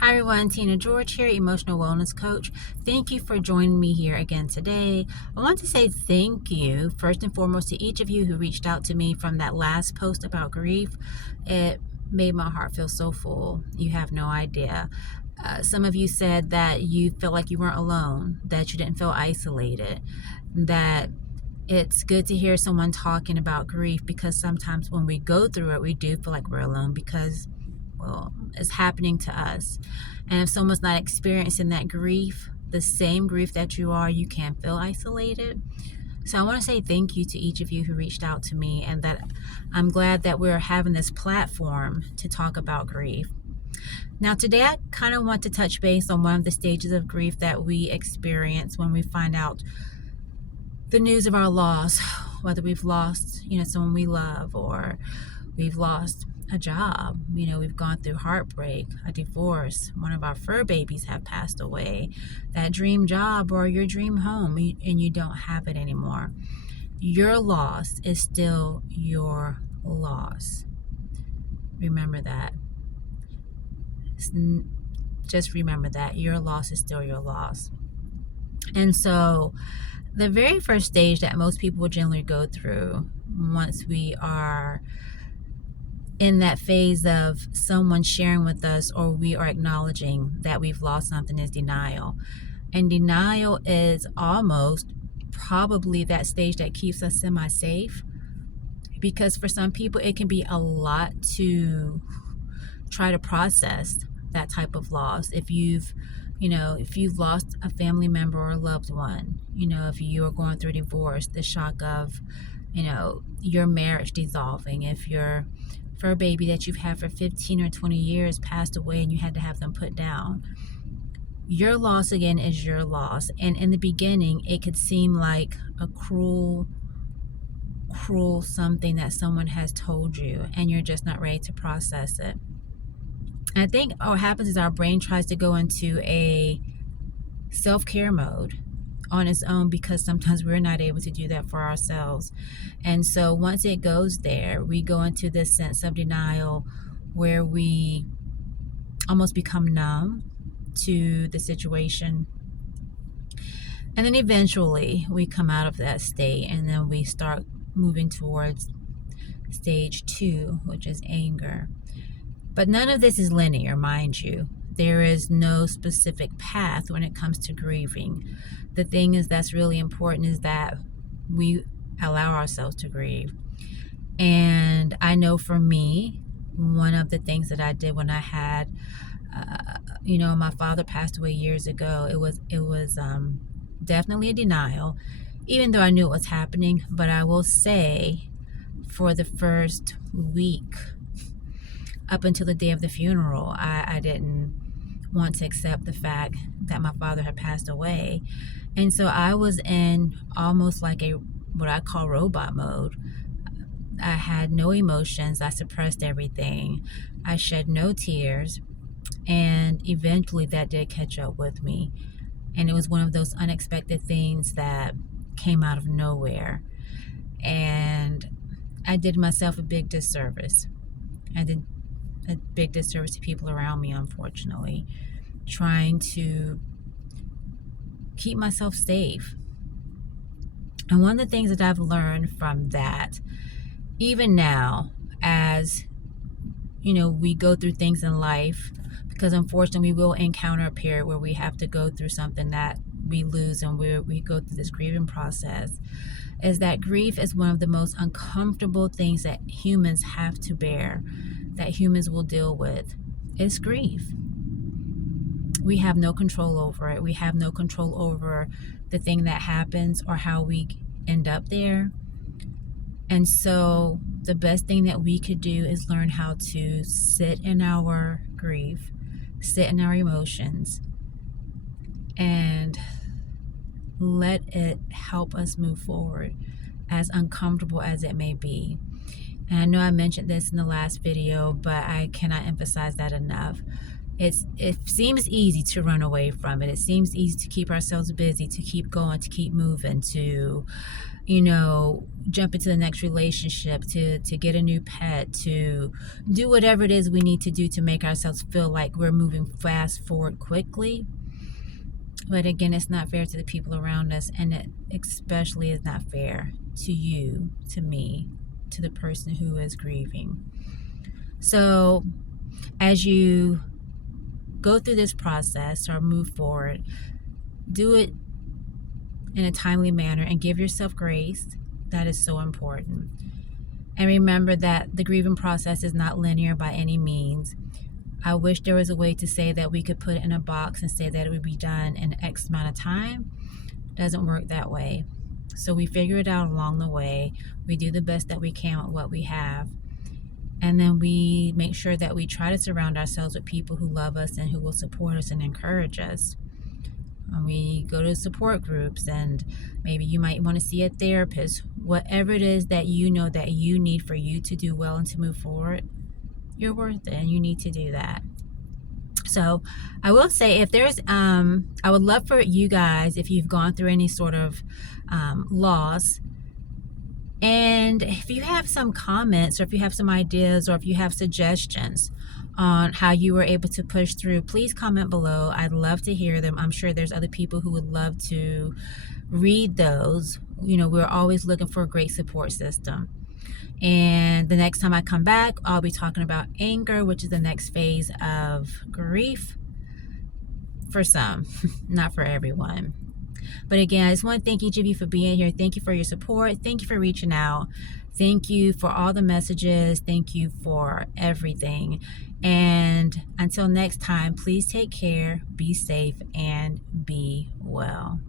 Hi everyone, Tina George here, Emotional Wellness Coach. Thank you for joining me here again today. I want to say thank you, first and foremost, to each of you who reached out to me from that last post about grief. It made my heart feel so full. You have no idea. Some of you said that you felt like you weren't alone, that you didn't feel isolated, that it's good to hear someone talking about grief, because sometimes when we go through it, we do feel like we're alone because, well, it's happening to us. And if someone's not experiencing that grief, the same grief that you are, you can feel isolated. So I want to say thank you to each of you who reached out to me, and that I'm glad that we're having this platform to talk about grief. Now, today I kind of want to touch base on one of the stages of grief that we experience when we find out the news of our loss, whether we've lost, someone we love, or we've lost a job, we've gone through heartbreak, a divorce, one of our fur babies have passed away, that dream job or your dream home, and you don't have it anymore. Your loss is still your loss. Remember that. Just remember that your loss is still your loss. And so the very first stage that most people will generally go through once we are in that phase of someone sharing with us, or we are acknowledging that we've lost something, is denial. And denial is almost probably that stage that keeps us semi-safe, because for some people it can be a lot to try to process that type of loss. If you've lost a family member or a loved one, if you are going through divorce, the shock of, your marriage dissolving, if your fur baby that you've had for 15 or 20 years passed away and you had to have them put down, your loss again is your loss. And in the beginning, it could seem like a cruel something that someone has told you, and you're just not ready to process it. I think what happens is our brain tries to go into a self-care mode on its own, because sometimes we're not able to do that for ourselves. And so once it goes there, we go into this sense of denial where we almost become numb to the situation. And then eventually we come out of that state, and then we start moving towards stage 2, which is anger. But none of this is linear, mind you. There is no specific path when it comes to grieving. The thing is that's really important is that we allow ourselves to grieve. And I know for me, one of the things that I did when I had, my father passed away years ago, it was definitely a denial, even though I knew it was happening. But I will say, for the first week, up until the day of the funeral, I didn't want to accept the fact that my father had passed away. And so I was in almost like what I call robot mode. I had no emotions. I suppressed everything. I shed no tears. And eventually that did catch up with me. And it was one of those unexpected things that came out of nowhere. And I did myself a big disservice. I did a big disservice to people around me, unfortunately, trying to keep myself safe. And one of the things that I've learned from that, even now, as we go through things in life, because unfortunately we will encounter a period where we have to go through something that we lose, and we go through this grieving process, is that grief is one of the most uncomfortable things that humans have to bear, that humans will deal with. It's grief. We have no control over it. We have no control over the thing that happens or how we end up there. And so the best thing that we could do is learn how to sit in our grief, sit in our emotions, and let it help us move forward, as uncomfortable as it may be. And I know I mentioned this in the last video, but I cannot emphasize that enough. It seems easy to run away from it. It seems easy to keep ourselves busy, to keep going, to keep moving, to, jump into the next relationship, to get a new pet, to do whatever it is we need to do to make ourselves feel like we're moving fast forward quickly. But again, it's not fair to the people around us, and it especially is not fair to you, to me, to the person who is grieving. So as you go through this process or move forward, do it in a timely manner and give yourself grace. That is so important. And remember that the grieving process is not linear by any means. I wish there was a way to say that we could put it in a box and say that it would be done in X amount of time. It doesn't work that way. So we figure it out along the way. We do the best that we can with what we have. And then we make sure that we try to surround ourselves with people who love us and who will support us and encourage us. We go to support groups, and maybe you might want to see a therapist. Whatever it is that you know that you need for you to do well and to move forward, you're worth it, and you need to do that. So I will say, if there's I would love for you guys, if you've gone through any sort of loss, and if you have some comments, or if you have some ideas, or if you have suggestions on how you were able to push through, please comment below. I'd love to hear them. I'm sure there's other people who would love to read those. We're always looking for a great support system. And the next time I come back, I'll be talking about anger, which is the next phase of grief for some, not for everyone. But again, I just want to thank each of you for being here. Thank you for your support. Thank you for reaching out. Thank you for all the messages. Thank you for everything. And until next time, please take care, be safe, and be well.